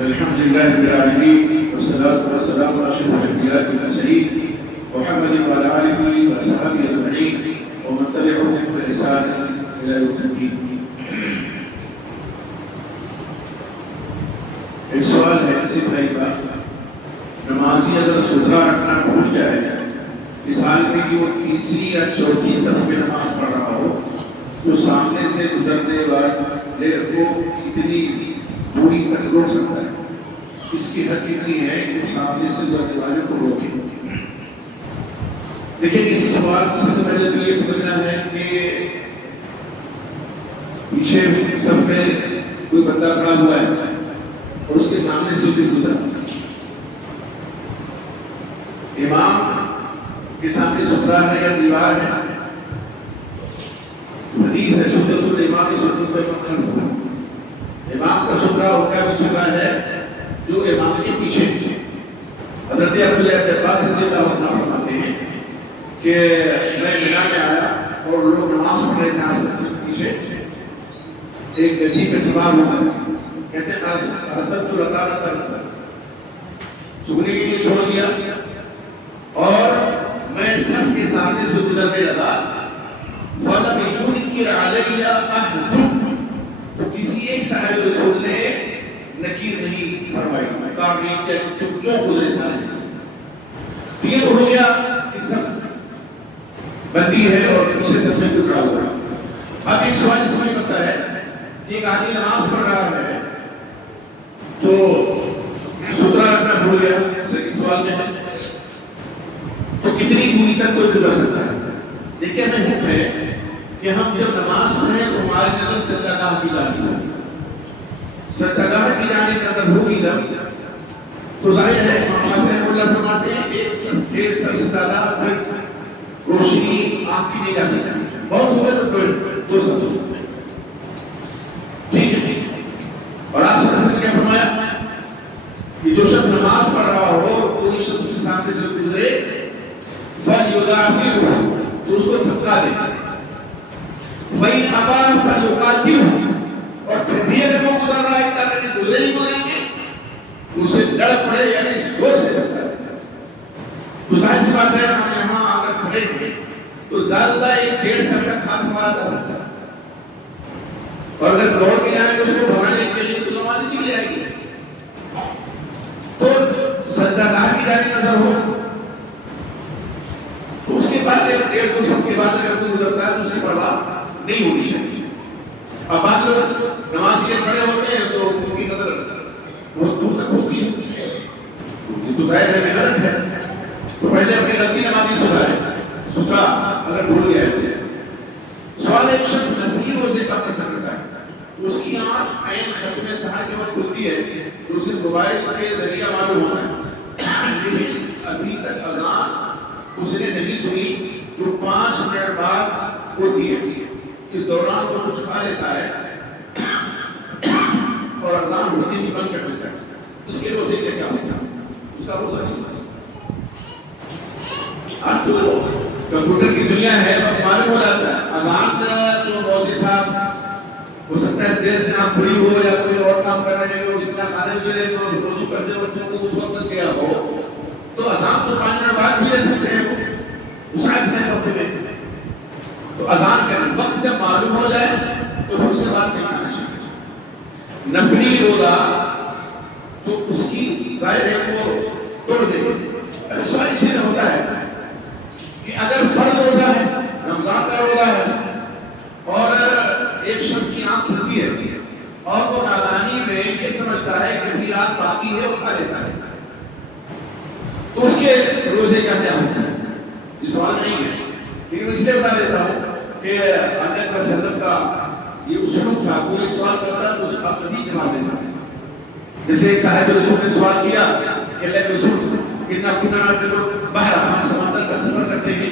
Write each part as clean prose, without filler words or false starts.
الحمد لله رب العالمين والصلاة والسلام على أشرف الأنبياء والمرسلين محمد وعلى آله وصحبه أجمعين ومن تبعهم بإحسان إلى يوم الدين. ایک سوال ہے کسی بھائی کا، نمازی اگر ستھرا رکھنا بھول جائے، اس حال میں کہ وہ تیسری یا چوتھی صف میں نماز پڑھ رہا ہو تو سامنے سے گزرنے والے کو کتنی دوری تک روک سکتا ہے؟ اس کی حد کتنی ہے کہ وہ سامنے سے گزرنے والے کو روکے؟ دیکھیں، اس سوال سب سے پہلے تو یہ سمجھنا ہے کہ پیچھے صف میں کوئی بندہ کھڑا ہوا ہے اور اس کے سامنے سے بھی گزرا، امام کے سامنے سترا ہے یا دیوار ہے؟ حدیث ہے سنت الامام سنت خلف، امام کا سترا ہو گیا وہ سترا ہے جو امام کے پیچھے. حضرت عبداللہ بن عباس رضی اللہ عنہ فرماتے ہیں کہ میں مینا میں آیا اور لوگ نماز پڑھ رہے تھے، آپ سے پیچھے ایک گدھی پہ سوار ہو گئے، کہتے ہیں ارسلت لطالۃ، چگنے کے لیے چھوڑ دیا اور میں صف کے سامنے سے گزرنے لگا. فَلَمْ يُنْكِرْ عَلَيَّ أَحَدٌ، تو کسی ایک صاحب رسول نے نکیر نہیں فرمائی، کہا نہیں کیا کہ تم کیوں گزرے سامنے سے. تو یہ ہو گیا کہ صف بندی ہے اور پیچھے صف میں ٹکڑا ہوا. اب ایک سوال اس میں بنتا ہے کہ ایک آدمی نماز پڑھ رہا ہے تو سترا رکھنا بھول گیا، اس سوال میں ہے تو کتنی دوری تک کوئی گزر سکتا ہے؟ دیکھیں ہمیں حکم ہے کہ ہم جب نماز پڑھیں تو ہماری نظر سجدہ کی جانب ہو، سجدہ کی جانب نظر ہوگی جب تو ظاہر ہے امام شافعی رحمۃ اللہ فرماتے ہیں ایک سب سے زیادہ روشنی آنکھ کی نہیں جا سکتی، بہت ہو گئے تو دو سب ٹھیک ہے. اور آپ سے کیا فرمایا کہ جو شخص نماز پڑھ رہا ہو کوئی شخص کے سامنے سے گزرے فَلْيُدَافِعْهُ، تو اس کو دھکا دے، فَإِنْ أَبَىٰ فَلْيُقَاتِلْهُ، اور پھر بھی اگر وہ گزر رہا ہے اتنا کہ گزرے ہی گزریں گے اسے ڈر پڑے یعنی زور سے دھکا دے. تو ظاہر سی بات ہے ہم یہاں اگر کھڑے ہیں تو زیادہ ایک 1.5 سال کا کھان مارا جا سکتا ہے، اور اگر دوڑ کے جائیں تو اس کو بھگانے کے لیے تو نماز چلی جائے گی. تو سجدہ گاہ کی جانب نظر ہو تو اس کے بعد 1.5-2 صف کے بعد اگر کوئی گزرتا ہے تو اس کی پرواہ نہیں ہونی چاہیے. اب بعض لوگ نماز کے کھڑے ہوتے ہیں تو ان کی نظر بہت دور تک ہوتی ہے، یہ تو ظاہر ہے غلط ہے. تو پہلے اپنی غلطی نمازی سدھارے، ستھرا اگر بھول گیا ہے. سوال ایک شخص نفلی روزے کا قصر کرتا ہے، اس کی آنکھ عین ختم سحر کے وقت کھلتی ہے، اسے موبائل کے ذریعہ معلوم ہوتا ہے، لیکن ابھی تک اذان اس نے نہیں سنی جو 5 منٹ بعد ہوتی ہے. اس دوران وہ کچھ کھا لیتا ہے اور اذان ہوتے ہی بند کر دیتا ہے. اس کے روزے کا کیا ہوتا ہے؟ اس کا روزہ نہیں ہوتا. اب تو کمپیوٹر کی دنیا ہے، وقت معلوم ہو جاتا ہے. اذان تو موزی صاحب ہو سکتا ہے دیر سے آپ کھڑی ہو یا کوئی اور کام کرنے لگے ہو، اس طرح کھانے میں چلے تو وضو کرتے وقت کو کچھ وقت تک گیا ہو تو اذان تو 5 منٹ بعد بھی لے سکتے ہیں، اس آئے وقت میں. تو اذان کریں وقت جب معلوم ہو جائے تو پھر اس کے بعد نہیں کرنا چاہیے. نفلی روزہ تو اس کی ظاہر ہے وہ توڑ دے گی. اب سوال اس لیے ہوتا ہے کہ اگر فرض روزہ ہے، رمضان کا روزہ ہے اور ایک شخص کی آنکھ کھلتی ہے اور وہ نادانی میں یہ سمجھتا ہے کہ ابھی رات باقی ہے اور کھا لیتا ہے، تو اس کے روزے کا کیا ہوگا؟ یہ سوال نہیں ہے، لیکن اس لیے بتا دیتا ہوں کہ اللہ کا سلف کا یہ اسلوب تھا، کوئی ایک سوال کرتا تو اس کا مزید جواب دیتا ہے. جیسے ایک صاحب رسول نے سوال کیا کہ اللہ کے رسول کتنا کنہ نہ بہر ہم سمندر کا سفر کرتے ہیں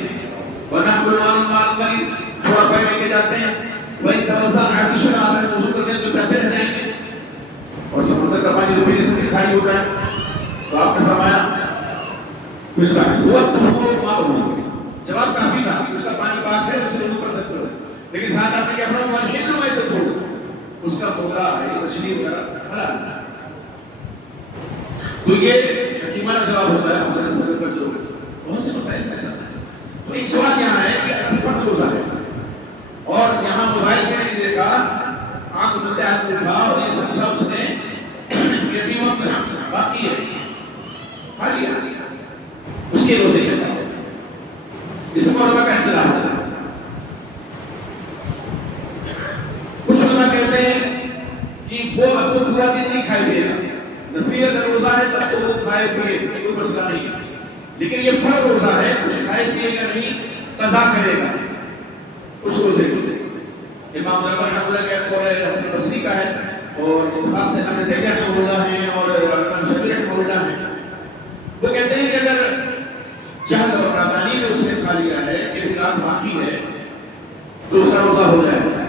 ونحن المال قلیل، تھوڑا پہ لے کے جاتے ہیں، وہی توسع عطش اگر وضو کرنے تو پیسے رہ جائیں گے اور سمندر کا پانی تو پینے سے خالی ہوتا ہے. تو آپ نے فرمایا پھر وہ تو معلوم جواب کافی تھا، اس کا پانی پاک ہے، اسے وضو کر سکتے ہو. لیکن ساتھ آپ نے کیا فرمایا؟ اس کا پودا ہے مچھلی وغیرہ حلال. تو یہ حکیمانہ جواب ہوتا ہے حسین صدر کا جو بہت سے مسائل ایسا ہے. تو ایک سوال یہاں ہے کہ اگر فرد روزہ ہے اور یہاں موبائل میں نہیں دیکھا آنکھ بندے ہاتھ اٹھا اور یہ سمجھا اس نے کہ ابھی وقت باقی ہے کھا لیا اس کے روزے کیا تھا. اس میں علماء کا اختلاف ہے. کچھ علماء کہتے ہیں کہ وہ اب تو پورا دن نہیں کھائے پیے گا. نفلی اگر روزہ ہے تب تو وہ کھائے پیے کوئی مسئلہ نہیں ہے. لیکن یہ فرض روزہ ہے کچھ کھائے پیے گا نہیں قضا کرے گا اس روزے کو. امام رحمہ اللہ کا قول ہے حسن بصری کا ہے اور اتفاق سے ابن تیمیہ رحمہ اللہ ہیں اور ابن شبیر رحمہ اللہ ہیں. وہ کہتے ہیں کہ اگر جہل اور نادانی میں اس نے کھا لیا ہے کہ ابھی رات باقی ہے تو اس کا روزہ ہو جائے گا.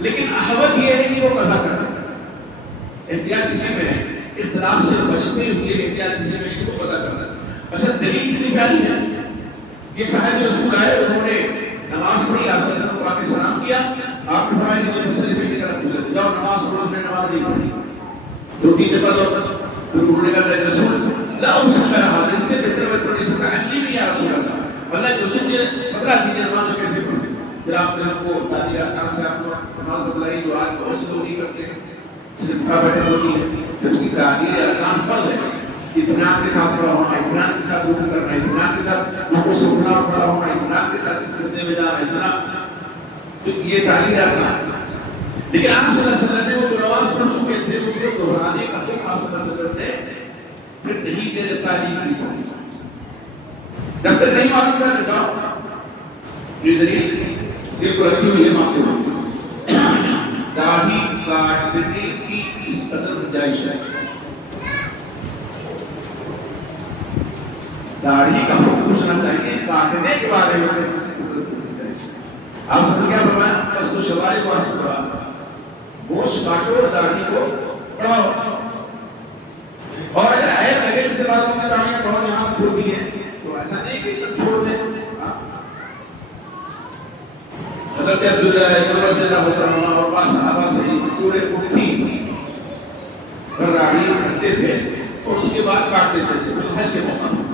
لیکن احوط یہ ہے کہ وہ قضا کر دے. احتیاط اسی میں ہے اختلاف سے بچتے ہوئے احتیاط اسی میں ہے کہ وہ قضا کر دے. اصل دلیل کتنی پیاری ہے. یہ صاحب رسول آئے انہوں نے نماز پڑھی آپ صلی اللہ علیہ وسلم کو آ کے سلام کیا. آپ نے فرمایا کہ مفسر فقہ کی طرف پوچھا جاؤ نماز پڑھو. نے نماز نہیں پڑھی دو تین دفعہ تو انہوں نے کہا کہ رسول لا اسلم رہا اس سے بہتر میں پڑھی سکتا ہے نہیں بھی یا رسول اللہ اللہ کے رسول نے بتلا دی نماز کیسے پڑھتے. پھر آپ نے ہم کو بتا دیا کہاں سے آپ کو نماز بتلائی جو آج بہت سے لوگ نہیں کرتے صرف اٹھا بیٹھے ہوتی ہے کہ اس کی تعبیر ارکان فرض ہے. اطمینان کے ساتھ کھڑا ہونا, اطمینان کے ساتھ رکوع کرنا, اطمینان کے ساتھ رکوع سے اٹھنا اور کھڑا ہونا, اطمینان کے ساتھ سجدے میں جانا, اطمینان تو یہ تعبیر ارکان. لیکن آپ صلی اللہ علیہ وسلم نے وہ جو نماز پڑھ چکے تھے اس کو دہرانے کا حکم آپ صلی اللہ علیہ وسلم نے پھر نہیں دے تعلیم کی تو جب تک نہیں معلوم تھا جاؤ یہ دلیل دل کو رکھی ہوئی ہے معقول. داڑھی کاٹنے کی اس قدر گنجائش ہے. داڑھی کا حکم پوچھنا چاہیے کاٹنے کے بارے میں اس قدر گنجائش. آپ سب کیا فرمایا قص و شوارب واحد پڑھا گوشت کاٹو اور داڑھی کو پڑھاؤ. اور اگر ہے لگے جسے بعد میں داڑیاں بڑھو یہاں کھولتی ہیں تو ایسا نہیں کہ تم چھوڑ دیں. حضرت عبداللہ ابن عمر سے اللہ عنہ اور بعض صحابہ سے پورے اٹھی پر داڑھی رکھتے تھے اور اس کے بعد کاٹ دیتے تھے پھر حج کے موقع پر.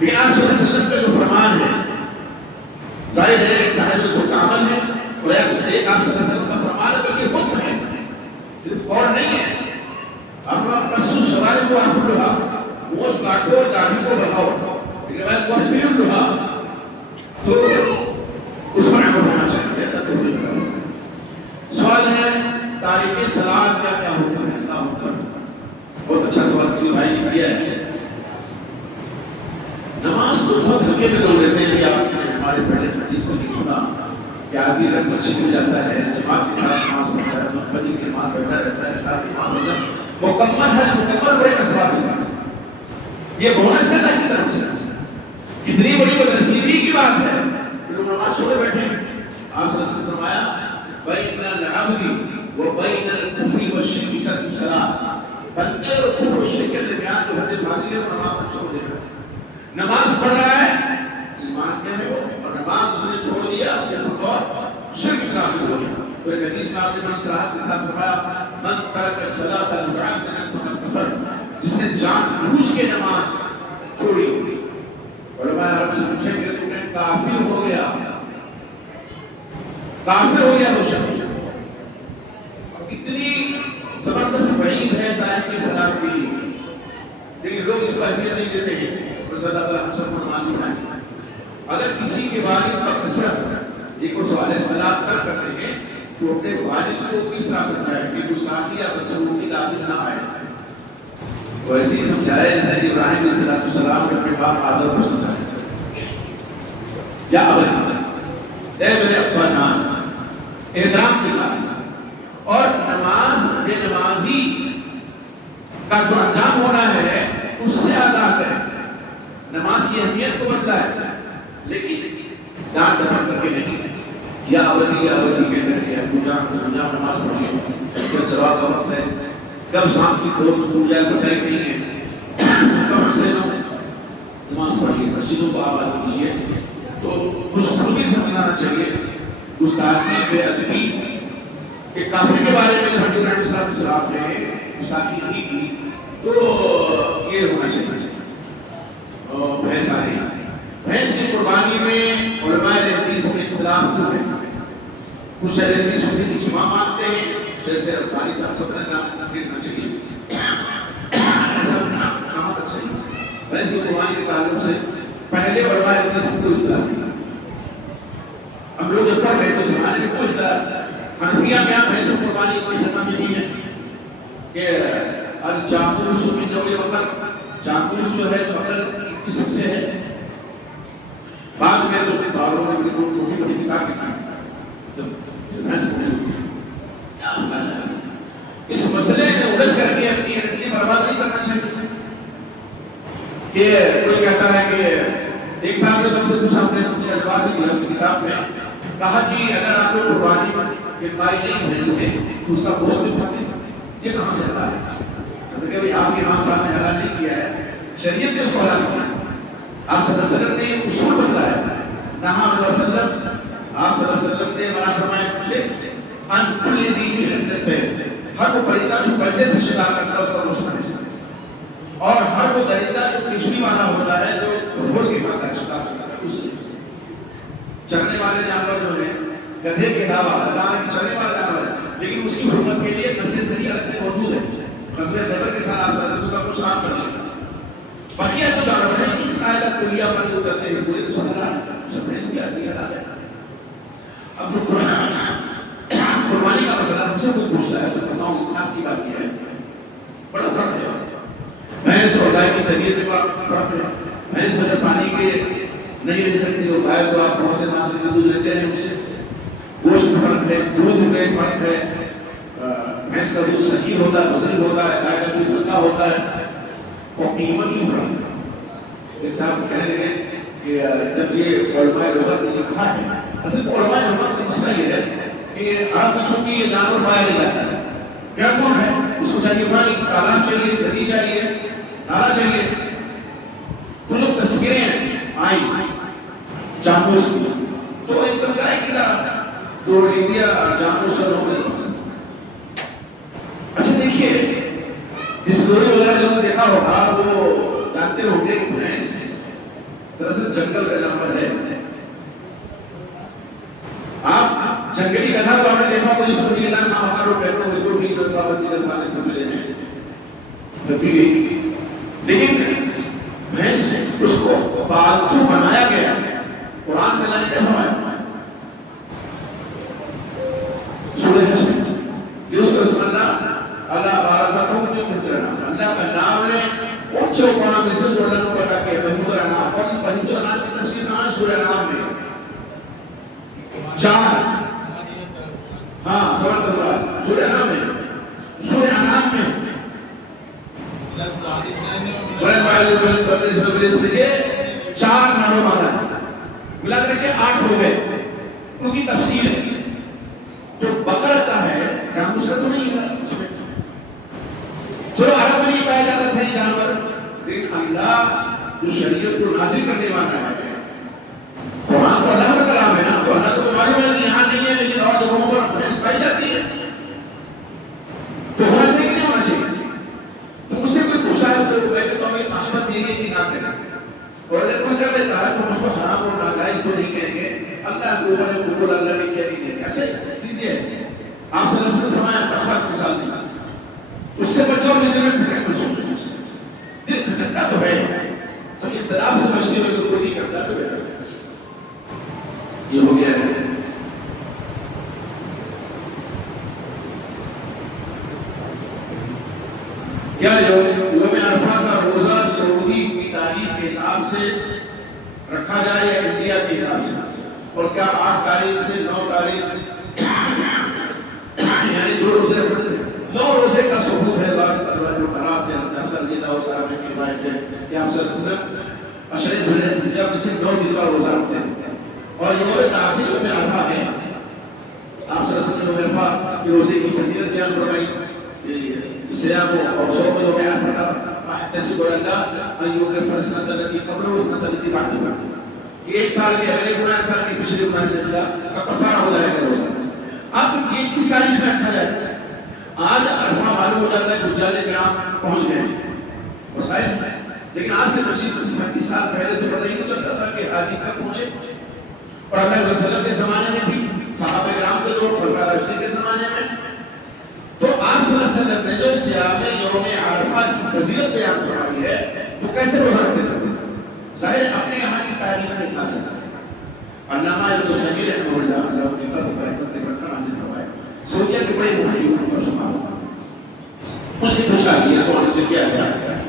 لیکن آپ صلی اللہ علیہ وسلم کا جو فرمان ہے ظاہر ہے ایک صاحب رسول کا عمل ہے اور ایک آپ صلی اللہ علیہ وسلم کا فرمان ہے بلکہ حکم ہے صرف قول نہیں ہے. اب قص الشوارب واحد پڑھا گوشت کاٹو اور داڑھی کو بڑھاؤ. لیکن بات وفیر پڑھا تو اس پر عمل ہونا چاہیے. سوال ہے تارک صلاۃ کا کیا حکم ہے. اللہ اکبر بہت اچھا سوال کسی بھائی نے کیا ہے. نماز کو بہت ہلکے میں لوگ لیتے ہیں. آپ نے ہمارے پہلے خطیب سے بھی سنا کہ آدمی رنگ مسجد میں جاتا ہے جماعت کے ساتھ نماز پڑھتا ہے فجر کے بعد بیٹھا رہتا ہے عشاء کے بعد ہوتا ہے مکمل ہے مکمل ہوئے کا ثواب ہوگا. یہ بونس ہے اللہ کی طرف سے. کتنی بڑی بدنصیبی کی بات ہے. لوگ نماز چھوڑے بیٹھے ہیں. آپ صلی اللہ علیہ وسلم فرمایا بین العبد و بین الکفر والشرک ترک الصلاۃ. بندے اور کفر و شرک کے درمیان جو حد فاصلے ہے نماز کو چھوڑ دینا. نماز پڑھ رہا ہے ایمان میں ہے اور نماز اس نے چھوڑ دیا اور شرک میں داخل ہو گیا. تو ایک حدیث میں آپ نے بڑی صراحت کے ساتھ فرمایا من ترک الصلاۃ متعمدا فقد کفر. جس نے جان بوجھ کے نماز چھوڑی علماء عرب سے پوچھیں گے تو کہ کافر ہو گیا. کافر ہو گیا وہ شخص. اتنی زبردست وعید ہے دائم کی صلاۃ کے لیے لیکن لوگ اس کو اہمیت نہیں دیتے ہیں. بس اللہ تعالیٰ ہم سب کو نمازی بنائے. اگر کسی کے والد پر کثرت یہ کو سوال صلاۃ کر کرتے ہیں تو اپنے والد کو کس طرح سمجھائے کہ گستاخی یا بدسلوکی لازم نہ آئے. تو ایسے ہی سمجھائے حضرت ابراہیم علیہ السلام نے اپنے باپ آزر کو سمجھایا یا ابتی اے میرے ابا جان احترام کے ساتھ. اور نماز بے نمازی کا جو انجام ہونا ہے اس سے آگاہ کرے. نماز کی اہمیت کو بتلائے لیکن ڈانٹ ڈپٹ کر کے نہیں. یا ابدی کہہ کر کے ابو جان نماز پڑھیے جب جواب کا وقت ہے کب سانس کی کھوج ٹوٹ جائے بتائی نہیں ہے کب سے نماز پڑھیے مسجدوں کو آباد کیجیے. تو خوشخلقی سے ملانا چاہیے. گستاخی بے ادبی کہ کافر کے بارے میں حضرت ابراہیم علیہ السلام نے گستاخی نہیں کی تو یہ ہونا چاہیے بھینس آ رہی. بھینس کی قربانی میں علماء حدیث میں اختلاف کیوں ہے؟ کچھ اہل حدیث اسے اجماع مانتے ہیں، جیسے البانی صاحب کو لکھنا چاہیے. ایسا کہاں تک صحیح ہے؟ بھینس کی قربانی کے تعلق سے پہلے علماء حدیث میں کوئی اختلاف نہیں. ہم لوگ جب پڑھ رہے تو زمانے میں کوئی اختلاف، حنفیہ میں آپ بھینس کی قربانی کوئی جگہ میں نہیں ہے کہ الجاموس من ذوی البقر، جاموس جو ہے بقر کی قسم سے ہے. بعد میں تو بابروں نے بھی بڑی بڑی کتاب لکھی اس مسئلے میں الجھ کر کے اپنی انرجی برباد نہیں کرنا چاہیے. کہ کوئی کہتا ہے کہ ایک صاحب نے تم سے پوچھا، ہم نے تم سے جواب بھی دیا اپنی کتاب میں، کہا کہ اگر آپ کو قربانی میں اتباعی نہیں بھیجتے تو اس کا گوشت نہیں کھاتے. یہ کہاں سے آتا ہے؟ کہ بھائی آپ کے امام صاحب نے حلال نہیں کیا ہے، شریعت نے اس کو حلال کیا ہے. آپ صلی اللہ علیہ وسلم نے ایک اصول بتایا ہے، کہا علیہ وسلم آپ صلی اللہ علیہ وسلم نے منع فرمایا سے ان کل ذی بحدت، ہر وہ پرندہ جو پردے سے شکار کرتا ہے اس کا گوشت کھانے سے، اور ہر وہ درندہ جو کھچڑی والا ہوتا ہے جو بھول کے کھاتا ہے شکار کرتا ہے اس سے. چرنے والے جانور جو ہیں گدھے کے علاوہ بتانا کہ چرنے والے جانور ہیں، لیکن اس کی حرمت کے لیے نص صحیح الگ سے موجود ہے. غزوہ خیبر کے ساتھ آپ صلی اللہ علیہ وسلم کا کچھ عام کر لیا. بقیہ جو جانور ہیں اس قاعدہ کلیہ پر جو کرتے ہیں پورے تو سب بھینس کی آتی ہے. اب قربانی کا مسئلہ ہم سے کوئی پوچھتا ہے تو بتاؤں انصاف کی بات یہ ہے، بڑا فرق ہے. بھینس اور گائے کی طبیعت میں بڑا فرق ہے. بھینس میں پانی کے نہیں رہ سکتی، جو گائے کو آپ بہت سے ماترے میں دودھ لیتے ہیں اس سے گوشت میں فرق ہے، دودھ میں فرق ہے. بھینس کا دودھ صحیح ہوتا ہے، وسیع ہوتا ہے، گائے کا دودھ ہلکا ہوتا ہے، اور قیمت میں فرق ہے. ایک صاحب کہنے لگے کہ جب یہ علماء لغت نے یہ کہا ہے، اصل میں علماء لغت کا مسئلہ یہ ہے کہ آپ پوچھو کہ یہ جانور پایا نہیں جاتا ہے، کیا کون ہے؟ اس کو چاہیے پانی، تالاب چاہیے، ندی چاہیے، نالا چاہیے. تو جو تذکریں آئیں جاموس کی تو ایک دم گائے کی طرح تو انڈیا جاموس سے لوگ نہیں. اچھا دیکھیے ہسٹوری وغیرہ جو نے دیکھا ہوگا وہ جانتے ہوں گے کہ بھینس دراصل جنگل کا جانور ہے. آپ جنگلی گدھا تو آپ نے دیکھا ہوگا جس کو بھی اللہ خام خارو کہتے ہیں، اس کو بھی پابندی لگوانے کو ملے ہیں رکھی گئی. لیکن بھینس اس کو پالتو بنایا گیا. قرآن میں اللہ نے کیا فرمایا؟ سورہ حج میں یوسف رسول اللہ بارزاتوں میں بہترنا اللہ کا نام نے ان چوپاں میں سے جو اللہ کو پتا کہ بہترنا، اور بہترنا کی تفسیر کہاں سورہ نام میں 4 سوال سورہ نام میں، سورہ نام میں چار ناموں بادا ملا کر کے 8 ہو گئے. ان کی تفسیر ہے جو بقرہ کا ہے جاموس کا تو نہیں ہے اس میں. چلو عرب میں نہیں پایا جاتا تھا یہ جانور، لیکن اللہ جو شریعت کو نازل کرنے والا ہے، قرآن تو اللہ کا کلام ہے نا، تو اللہ کو تو معلوم ہے کہ یہاں نہیں ہے لیکن اور جگہوں پر بھینس پائی جاتی ہے. تو ہونا چاہیے کہ نہیں ہونا چاہیے؟ تو مجھ سے کوئی پوچھا ہے تو میں کہتا ہوں کہ احمد یہ نہیں نہ کریں، اور اگر کوئی کر لیتا ہے تو اس کو حرام اور ناجائز تو نہیں کہیں گے. اللہ کو اوپر قبول اللہ نے کیا نہیں دیں گے. اچھا چیز یہ ہے آپ صلی اللہ علیہ وسلم فرمایا تقویٰ کی مثال دی، اس سے بچوں میں دل میں کھٹک محسوس ہو، اس سے دل کھٹکتا تو ہے. تو اختلاف سے بچنے میں اگر کوئی نہیں کرتا تو بہتر ہے. یہ ہو گیا ہے. کیا یوم عرفہ کا روزہ سعودی کی تاریخ کے حساب سے رکھا جائے یا انڈیا کے حساب سے؟ اور کیا 8 تاریخ سے 9 تاریخ یعنی 2 روزے رکھ سکتے ہیں؟ 9 روزے کا ثبوت ہے بعض ادوار مقررات سے. ہم سر یہ دعوت کرا میں کی روایت ہے کہ آپ صلی اللہ علیہ وسلم عشرے ذوالحجہ جب سے 9 دن کا روزہ رکھتے ہیں، اور یہ یوم تاثیر یوم عرفہ ہے. آپ صلی اللہ علیہ وسلم نے یوم عرفہ کی روزے کی فضیلت بیان فرمائی. سیام اور صوم یوم عرفہ کا احتسب اللہ ان یکفر السنۃ التي قبلہ والسنۃ التي بعدہ. یہ ایک سال کے اگلے گناہ، ایک سال کے پچھلے گناہ سے اللہ کا کفارہ ہو جائے گا روزہ. اب یہ کس تاریخ میں رکھا جائے؟ آج عرفہ معلوم ہو جاتا ہے کہ حجاج کرام پہنچ گئے وسائل ہیں، لیکن آج سے 25-35 سال پہلے تو پتہ ہی نہیں چلتا تھا کہ حاجی کب پہنچے. اور اللہ علیہ وسلم کے زمانے میں بھی، صحابہ کرام کے دور، خلفائے راشدین کے زمانے میں، تو آپ صلی اللہ علیہ وسلم نے جو صیام یوم عرفہ کی فضیلت بیان فرمائی ہے تو کیسے روزہ رکھتے تھے؟ ظاہر اپنے یہاں کی تاریخ کے ساتھ ساتھ. علامہ ابن سعید رحمہ اللہ اللہ کی رحمت نے برکت حاصل فرمایا، سعودیہ کے بڑے مفتی پر شمار ہوتا، اس سے پوچھا کہ سوال سے کیا گیا،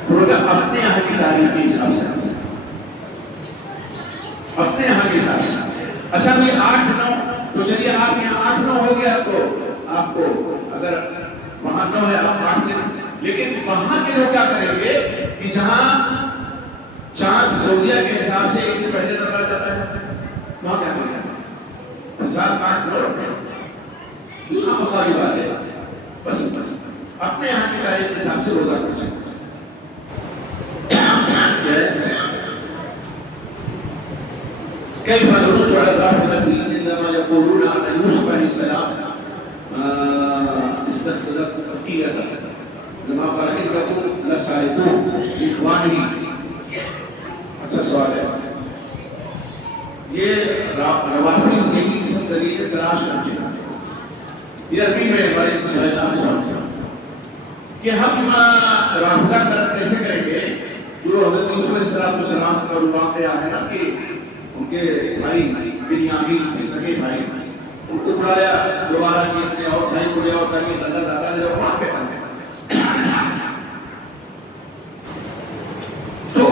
انہوں نے اپنے یہاں کی تاریخ کے حساب سے، اپنے یہاں کے حساب سے. اچھا یہ 8-9 تو چلیے آپ یہاں 8-9 ہو گیا تو آپ کو اگر وہاں 9 ہے آپ 8 دیں، لیکن وہاں کے لوگ کیا کریں گے کہ جہاں چاند سعودیہ کے حساب سے ایک دن پہلے نظر آ جاتا ہے، وہاں کیا کریں گے؟ مثال 8-9 رکھیں، یہ خام خواہی بات ہے. بس اپنے یہاں کی تاریخ کے حساب سے روزہ کریں. كيف نرد على الرافضة عندما يقولون أن يوسف عليه السلام استخلف بقية لما قال إنكم لسارقون لإخوانه؟ اچھا سوال ہے. یہ روافض یہی سب دلیلیں تلاش کرتے ہیں. یہ عربی میں ہمارے سمجھنا نے سمجھا کہ ہم رافضہ کیسے کریں گے جو حضرت یوسف علیہ السلام کا واقعہ ہے نا کہ ان کے بھائی بنیامین تھے، سگے بھائی، ان کو بلایا دوبارہ کہ اپنے اور بھائی کو لے آؤ تاکہ اللہ زیادہ لے جاؤ، وہاں پہ تو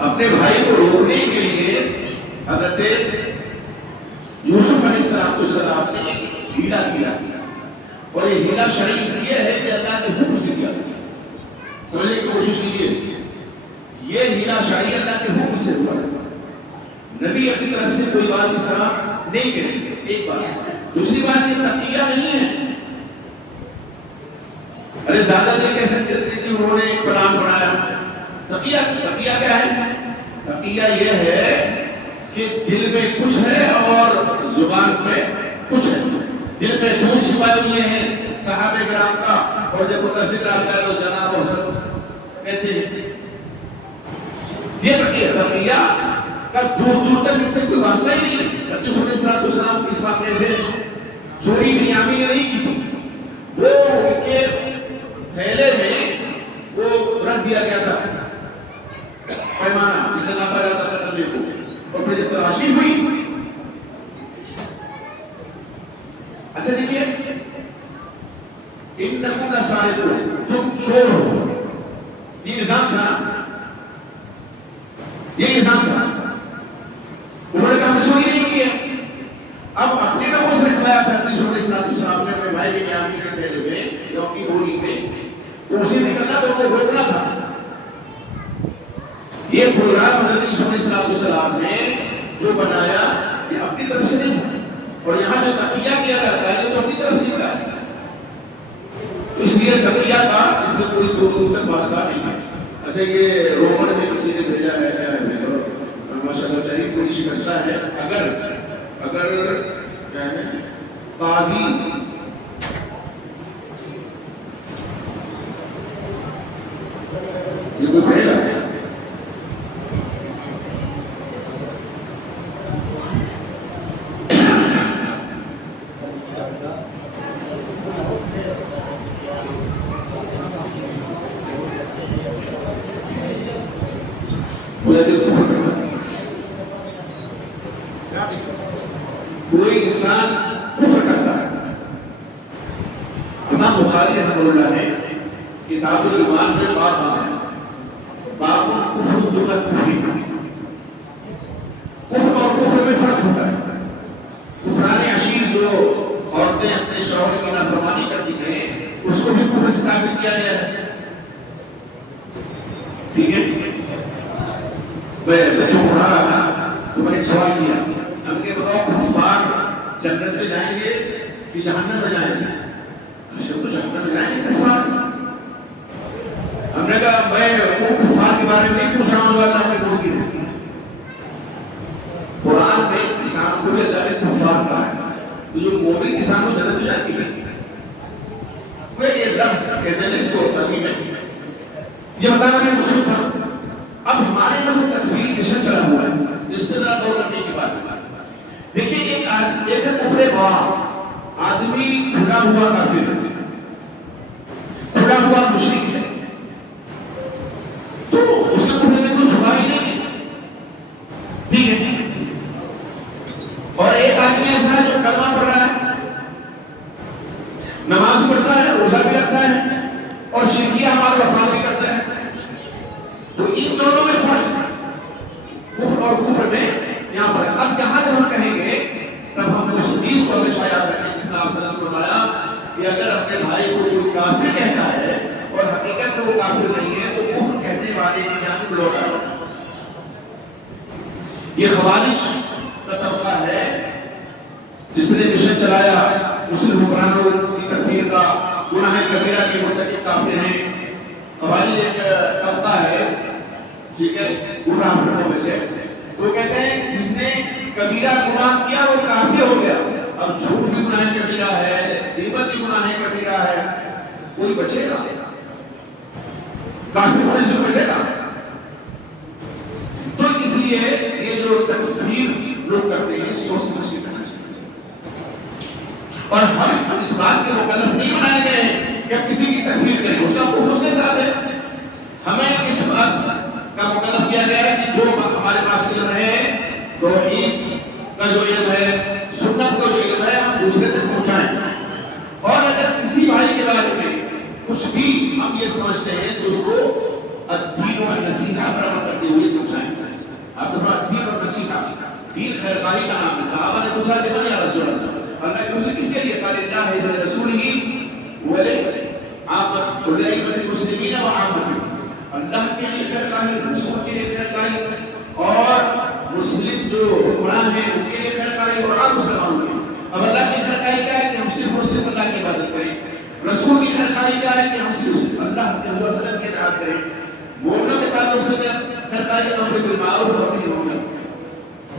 اپنے بھائی کو روکنے کے لیے حضرت یوسف علیہ السلام نے ایک ہیلا کیا، اور یہ ہیلا شرعی اس لیے ہے کہ اللہ کے حکم سے کیا. سمجھنے کی کوشش کیجیے، یہ ہیلا شرعی اللہ کے حکم سے ہوا. نبی اپنی طرف سے کوئی بات اس طرح نہیں کرے. ایک بات. دوسری بات یہ تقیہ نہیں ہے. ارے زیادہ دیر کہہ سکتے تھے کہ انہوں نے ایک پلان بنایا. تقیہ کیا ہے؟ تقیہ یہ ہے کہ دل میں کچھ ہے اور زبان میں کچھ ہے. دل میں دوست چھپائے ہوئے ہیں صحابہ کرام کا، اور جب وہ ذکر آتا ہے تو جناب کہتے ہیں. یہ تقیہ کا دور تک اس سے کوئی واسطہ ہی نہیں ہے. رسول صلی اللہ علیہ وسلم اس واقعے سے چوری بنیامین نے نہیں کی تھی. وہ ان کے تھیلے میں وہ رکھ دیا گیا تھا پیمانہ جس سے ناپا جاتا تھا تمبے کو، اور پھر جب تلاشی ہوئی. اچھا دیکھیے، انکم لسارقون، تم چور ہو، یہ الزام تھا، یہ الزام تھا. انہوں نے کہا ہم نے چوری نہیں کی ہے. اب اپنے لوگوں سے رکھوایا تھا حضرت یوسف علیہ السلام نے اپنے بھائی بنیامین کے تھیلے میں یا ان کی بولی میں، تو اسے نکلنا تو وہ روکنا تھا. یہ پروگرام حضرت یوسف علیہ السلام نے جو بنایا یہ اپنی طرف سے نہیں تھا، اور یہاں جو تقیہ کیا جاتا ہے یہ تو اپنی طرف سے کیا ہے. اس لیے تقیہ کا اس سے پوری دور تک واسطہ نہیں ہے. اچھا یہ رومن میں کسی نے بھیجا ہے اور ماشاءاللہ تحریر تھوڑی شکستہ ہے. اگر کیا ہے قاضی یہ کوئی پڑھے گا کوئی انسان کفر کرتا ہے. امام بخاری رحمہ اللہ نے کتاب الایمان میں باب باندھا ہے، باب کفر دون کفر. کفر اور کفر میں فرق ہوتا ہے. کفران عشیر جو عورتیں اپنے شوہر کی نافرمانی کرتی ہیں اس کو بھی کفر سے ثابت کیا گیا ہے. ٹھیک ہے، میں بچوں کو پڑھا رہا تھا تو میں نے ایک سوال کیا، ہم کہ بتاؤ کفار جنت میں جائیں گے کہ جہنم میں جائیں گے؟ تو جہنم میں جائیں گے کفار. ہم نے کہا میں وہ کفار کے بارے میں نہیں پوچھ رہا ہوں، اللہ نے پوچھ کی قرآن میں کسان کو بھی اللہ نے کفار کہا ہے. تو جو مومن کسان کو جنت میں جاتی ہے، وہ یہ لفظ کہتے ہیں اس کو ترجمے میں یہ بتانا بھی مشکل تھا. اب ہمارے یہاں جو تکفیری مشن چلا ہوا ہے اس پہ ذرا غور کرنے کی بات ہے. دیکھیے ایک ہے کفر بواح، آدمی کھلا ہوا کافر ہے، کھلا ہوا مشرک ہے، تو اس کے کفر میں کوئی شبہ ہی نہیں ہے، ٹھیک ہے. اور ایک آدمی ایسا ہے جو کلمہ پڑھ رہا ہے، نماز پڑھتا ہے، روزہ بھی رکھتا ہے اور شرکی اعمال وفات بھی کرتا ہے. تو ان دونوں میں فرق ہے، کفر اور کفر میں یہاں فرق. اب یہاں جب ہم کہیں گے تب ہم اس حدیث کو ہمیشہ یاد رکھیں جس نے آپ صلی اللہ علیہ وسلم نے فرمایا کہ اگر اپنے بھائی کو کوئی کافر کہتا ہے اور حقیقت میں وہ کافر نہیں ہے تو کفر کہنے والے کی جانب لوٹ آؤ. یہ خوارج کا طبقہ ہے جس نے مشن چلایا مسلم حکمرانوں کی تکفیر کا، گناہ کبیرہ کے مرتکب کافر ہیں. خوارج ایک طبقہ ہے، ٹھیک ہے، گناہ فرقوں میں سے. تو کہتے ہیں جس نے کبیرہ گناہ کیا وہ کافر ہو گیا. اب جھوٹ بھی گناہ کبیرہ ہے، غیبت بھی گناہ کبیرہ ہے، کوئی بچے گا؟ کافر ہونے سے بچے گا؟ تو اس لیے یہ جو تکفیر لوگ کرتے ہیں سوچ سمجھ کے کرنا چاہیے. اور ہم اس بات کے مکلف نہیں بنائے گئے ہیں کہ کسی کی تکفیر کریں، اس کا کفر اس کے ساتھ ہے. ہمیں اس بات کا مکلف کیا گیا ہے کہ جو ہمارے پاس علم ہے، توحید کا جو علم ہے، سنت کا جو علم ہے، ہم دوسرے تک پہنچائیں. اور اگر کسی بھائی کے بارے میں کچھ بھی ہم یہ سمجھتے ہیں تو اس کو الدین والنصیحہ پر عمل کرتے ہوئے سمجھائیں. آپ نے کہا الدین والنصیحہ، دین خیر خواہی کا نام ہے. صحابہ نے پوچھا کہ یا رسول اللہ، اللہ کے رسول کس کے لیے؟ قال اللہ رسولہ ولعامة المسلمین وعامتہ، اللہ کے لیے خیر خواہی، رسول کے لیے خیر خواہی، اور مسلم جو حکمران ہیں ان کے لیے خیر خواہی، اور عام مسلمانوں کے. اب اللہ کی خیر خواہی کیا ہے کہ ہم صرف اور صرف اللہ کی عبادت کریں. رسول کی خیر خواہی کیا ہے کہ ہم صرف اللہ کے رسول صلی اللہ علیہ وسلم کی اطاعت کریں. مومنوں کے تعلق سے خیر خواہی امر بالمعروف اور نہی عن المنکر،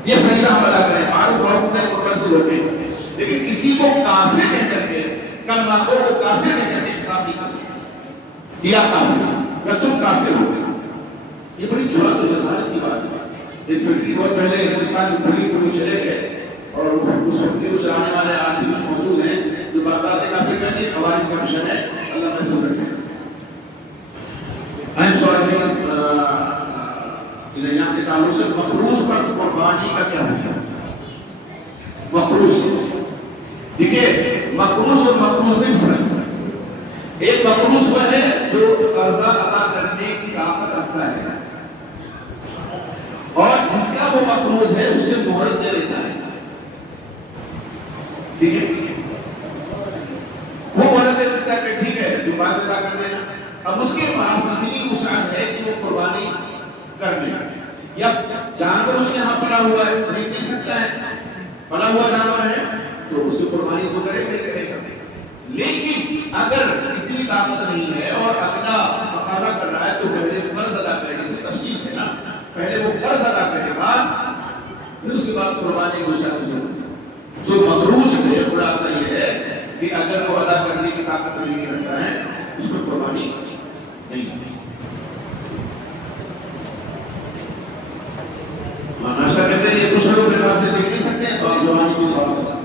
یہ فریضہ ہم ادا کریں، معروف اور منکر سے روکیں. لیکن کسی کو کافر کہہ کر کے، کلمہ گو کو کافر کہہ کر کے خطاب نہیں کر سکتے یا کافر یا تم کافر ہو. یہ بڑی جرأت و جسارت کی بات ہے. ایک فیکٹری بہت پہلے ہندوستان میں کھلی تو چلے گئے اور اس فیکٹری کو چلانے والے آدمی کچھ موجود ہیں جو بات کافر کہتے ہیں خوارج کا مشن ہے. اللہ محفوظ رکھے. یہاں کے تعلق سے مخروص پر قربانی کا کیا ہے؟ مخروص، دیکھیے مخروص اور مخروص میں فرق ہے. ایک مخروص وہ ہے جو قرضہ ادا کرنے کی طاقت رکھتا ہے اور جس کا وہ مقروض ہے اس سے مہلت دے لیتا ہے. ٹھیک ہے، وہ مہلت دے دیتا ہے کہ ٹھیک ہے جو بات ادا کر دینا. اب اس کے پاس اتنی وسعت ہے کہ وہ قربانی کر لے. یا جانور اس کے یہاں پڑا ہوا ہے، خرید نہیں سکتا ہے، پڑا ہوا جانور ہے تو اس کی قربانی تو کرے گا. لیکن اگر اتنی طاقت نہیں ہے اور اگلا تقاضا کر رہا ہے تو پہلے قرض ادا کرے. اس کی تفصیل ہے نا، پہلے وہ قرض ادا کرے گا پھر اس کے بعد قربانی کو شرط ہے. تو مخروص میں خلاصہ یہ ہے کہ اگر وہ ادا کرنے کی طاقت نہیں رکھتا ہے اس پر قربانی نہیں ہے. ناشا کہتے ہیں یہ کچھ لوگ میرے پاس سے لکھ نہیں سکتے ہیں تو آپ زبانی کو سوال کر سکتے ہیں.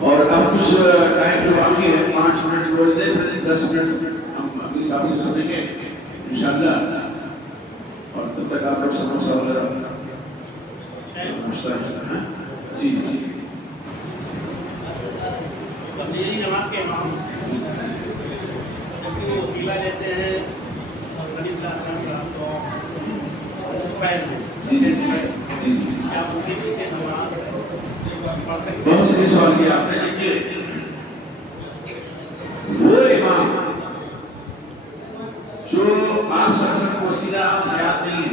اور اب کچھ ٹائم جو باقی ہے 5 منٹ بول دیں، 10 منٹ ہم اپنے حساب سے سنیں گے انشاءاللہ. اور تب تک آپ لوگ سموسہ وغیرہ جی تبلیغی جماعت کے امام جب وہ وسیلہ لیتے ہیں نبی صلی اللہ علیہ وسلم کو فیل کیا ممکن ہے کہ نماز پڑھ سکتے ہیں؟ بہت صحیح سوال کیا آپ نے. دیکھیے وہ امام جو آپ سرسد وسیلہ حیات نہیں ہے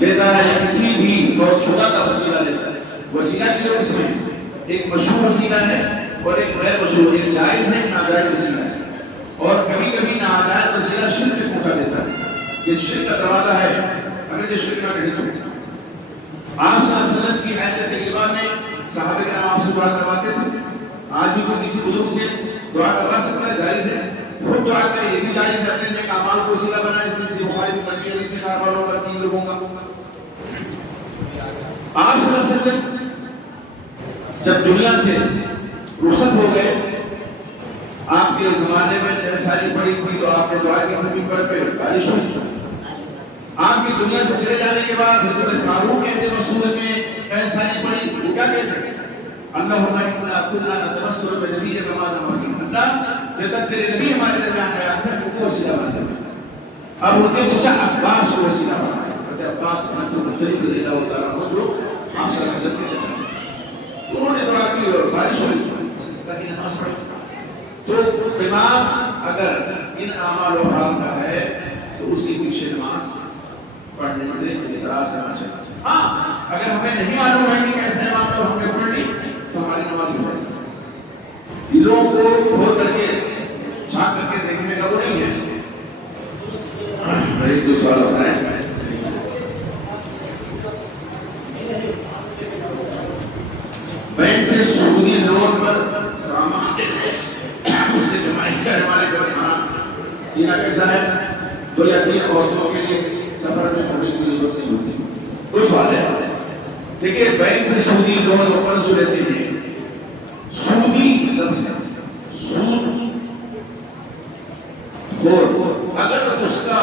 لیتا ہے یا کسی بھی بہت شدہ کا وسیلہ لیتا ہے. وسیلہ کی جو اس میں ایک مشہور وسیلہ ہے اور ایک غیر مشہور، ایک جائز ہے ایک ناجائز وسیلہ ہے. اور کبھی کبھی ناجائز وسیلہ شرک تک پہنچا دیتا ہے. یہ شرک کا دروازہ ہے، اگر یہ شرک کا نہیں تو. آپ صلی اللہ علیہ وسلم کی حیات طیبہ میں صحابہ کرام آپ سے دعا کرواتے تھے، آج بھی کوئی کسی بزرگ سے دعا کروا سکتا ہے؟ جائز ہے. خود دعا کرے یہ بھی جائز ہے. اپنے نیک اعمال کو وسیلہ بنائے. اس سے بخاری میں منڈی علی سے کہا والوں کا 3 لوگوں کا. آپ صلی اللہ علیہ وسلم جب دنیا سے رخصت ہو گئے, آپ کے زمانے میں جب ساری پڑی تھی تو آپ نے دعا کی تھی ممبر پہ, بارش ہوئی. آپ کی دنیا سے چلے جانے کے بعد حضرت فاروق کہتے ہیں رسول میں کہیں ساری پڑی, وہ کیا کہتے ہیں؟ اللہم انا کنا نتوسل بنبی کما دام فی. اللہ جب تک تیرے نبی ہمارے درمیان حیات ہے ان کو وسیلہ بنا دے. اب ان کے چچا عباس کو وسیلہ بنا ہے. حضرت عباس مطلب رضی اللہ تعالیٰ عنہ جو آپ صلی اللہ علیہ وسلم کے چچا ہیں, انہوں نے دعا کی اور بارش ہوئی, استسقاء کی نماز پڑھی. تو امام اگر ان اعمال و افعال کا ہے تو اس کی پیچھے نماز پڑھنے سے اعتراض کرنا چاہیے. ہاں اگر ہمیں نہیں معلوم ہے کہ کیسا امام تو ہم نے پڑھ لی تو ہماری نماز ہو جائے گی. دلوں کو کھول کر کے جھانک کر کے دیکھنے کا وہ نہیں ہے. ایک دو سوال ہوتا ہے. بینک سے سودی لون پر سامان اس سے کمائی کرنے والے کو یہ کیسا ہے؟ 2 یا 3 عورتوں کے لیے سفر میں ہونے کی ضرورت نہیں ہوتی. دو سوال ہے. دیکھیے بینک سے سودی لون و قرض لیتے ہیں. سودی لفظ ہے, سود خور. اگر اس کا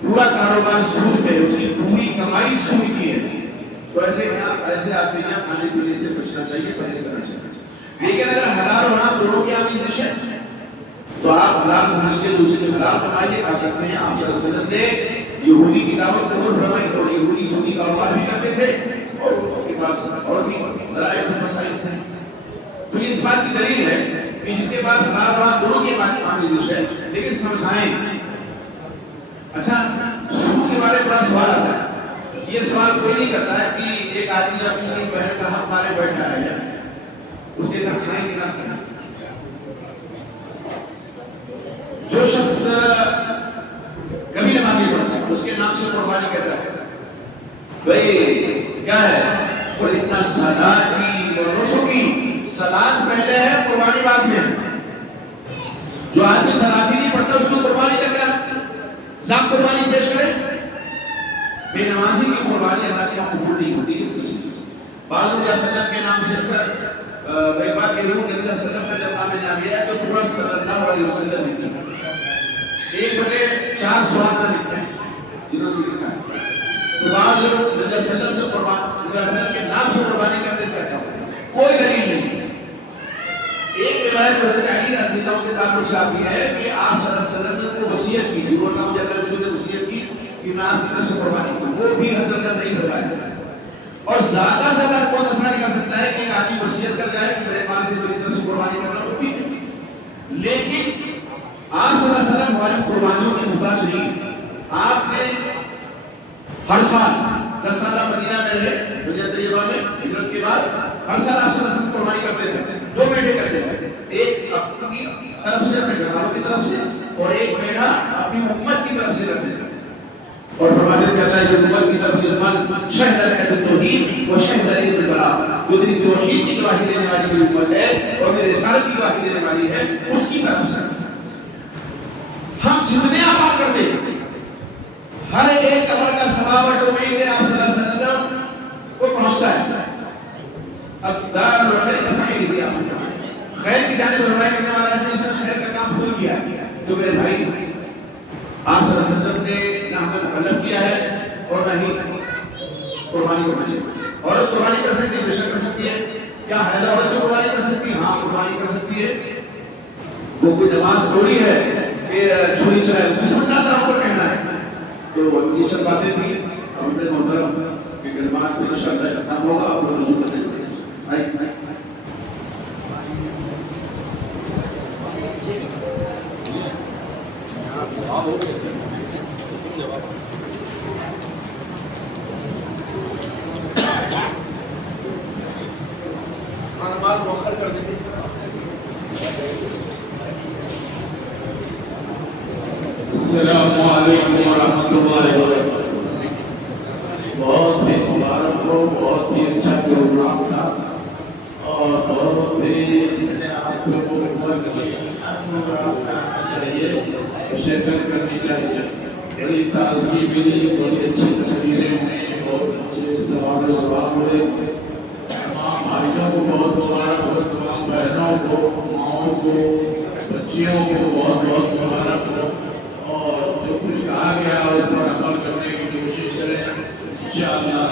پورا کاروبار سود ہے, اس کی پوری کمائی سود کی ہے, تو ایسے آتے ہیں کھانے پینے سے بچنا چاہیے, پرہیز کرنا چاہیے. لیکن اگر حلال اور حرام دونوں کی آمیزش ہے تو آپ حلال سمجھ کے دوسری حلال کمائیے کھا سکتے ہیں. آپ صلی اللہ علیہ وسلم نے یہودی کی دعوت قبول فرمائی اور یہودی سودی کاروبار بھی کرتے تھے اور ان کے پاس اور بھی ذرائع تھے, مسائل تھے. تو یہ اس بات کی دلیل ہے کہ جس کے پاس حلال حرام دونوں کی آمیزش ہے لیکن سمجھائیں. اچھا سود کے بارے میں بڑا سوال آتا ہے. یہ سوال کوئی نہیں کرتا ہے کہ ایک آدمی اپنی بہن کا حق مارے بیٹھا ہے, اس کے گھر کھائیں گے نہ کھائیں. جو شخص کبھی نماز نہیں پڑھتا اس کے نام سے قربانی کیسا ہے؟ بھائی کیا ہے اور اتنا صلاتی اور نسکی, صلات پہلے ہے قربانی بعد میں. جو آدمی صلاتی نہیں پڑھتا اس کو قربانی کا کیا لاکھ قربانی پیش کرے؟ بے نمازی کی قربانی اللہ کے یہاں قبول نہیں ہوتی. اس وجہ سے بعض علیہ وسلم کے نام سے اکثر ایک بات کہ نبی علیہ وسلم کا جب نام نام لیا تو پورا صلی اللہ علیہ وسلم لکھی 1/4 سوال لکھے جنہوں نے لکھا ہے. تو بعض لوگ نبی علیہ وسلم سے قربانی, نبی علیہ وسلم کے نام سے قربانی کرتے سکتا کوئی دلیل نہیں. ایک روایت حضرت علی رضی اللہ عنہ کے تعلق سے آتی ہے کہ آپ صلی اللہ علیہ وسلم نے وصیت کی تھی, وہ نام جب رسول نے وصیت کی کہ میں آپ کی طرف سے قربانی کروں, وہ بھی حضرت کا صحیح روایت ہے. اور زیادہ سے زیادہ کوئی مسئلہ نہیں کر سکتا ہے کہ ایک آدمی وصیت کر جائے کہ میرے مال سے میری طرف سے قربانی کرنا تو ٹھیک ہے, لیکن آپ صلی اللہ علیہ وسلم ہماری قربانیوں کے محتاج نہیں ہیں. آپ نے ہر سال 10 سال مدینہ میں رہے, مدینہ طیبہ میں ہجرت کے بعد ہر سال آپ صلی اللہ علیہ وسلم قربانی کرتے تھے. 2 بیٹے کرتے تھے, ایک اپنی طرف سے اپنے گھر والوں کی طرف سے اور ایک بیٹا اپنی امت کی طرف سے کرتے تھے. اور فرماتے تھے اللہ جو امت کی طرف سے من شہد التوحید و شہد البلاغ, جو تیری توحید کی گواہی دینے والی میری امت ہے اور میرے رسالت کی گواہی دینے والی ہے اس کی طرف سے. ہم جتنے اعمال کرتے ہیں ہر ایک عمل کا ثواب آٹومیٹک آپ صلی اللہ علیہ وسلم کو پہنچتا ہے. الدار الخير كفاعل بها, خیر کی جانب رغبت کرنے والا ایسے اس نے خیر کا کام بھول کیا. تو میرے بھائی آپ صلی اللہ علیہ وسلم نے نہ ہمیں مکلف کیا ہے اور نہ ہی قربانی کرنا چاہیے. عورت قربانی کر سکتی ہے, بے شک کر سکتی ہے. کیا حیض عورت بھی قربانی کر سکتی ہے؟ ہاں قربانی کر سکتی ہے. وہ کوئی نماز تھوڑی ہے کہ چھری چلائے, بسم اللہ تعالیٰ پر کہنا ہے. تو یہ سب باتیں تھیں. ہم نے محترم کہ کلمات میں انشاءاللہ ختم ہوگا اور رسول کرتے ہیں. السلام علیکم ورحمۃ اللہ وبرکاتہ. بہت ہی مبارک ہو, بہت ہی اچھا پروگرام تھا اور بھی اپنے آپ کو قوت کی انوراگ کرنا چاہیے، شرکت کرنی چاہیے. بڑی تازگی ملی، بڑی اچھی تقریریں ہوئیں، بہت اچھے سوال و جواب ہوئے. تمام بھائیوں کو بہت مبارک ہو، تمام بہنوں کو، ماؤں کو، بچیوں کو بہت بہت مبارک ہو. اور جو کچھ کہا گیا اس پر عمل کرنے کی کوشش کریں، انشاءاللہ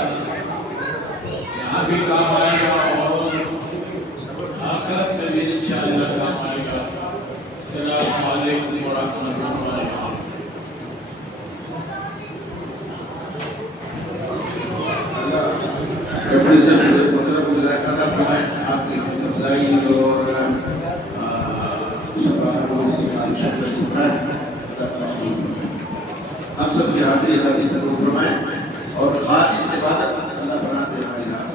یہاں بھی کام آئے گا اور آخرت میں بھی انشاءاللہ کام آئے گا. السلام علیکم ورحمۃ اللہ وبرکاتہ. ڈاکٹر صاحب محترم گزارش فرمائیں آپ کی افزائی اور ہم سب کی حاضری اللہ قبول فرمائیں اور خالص عبادت اللہ بناتے ہماری حاضر.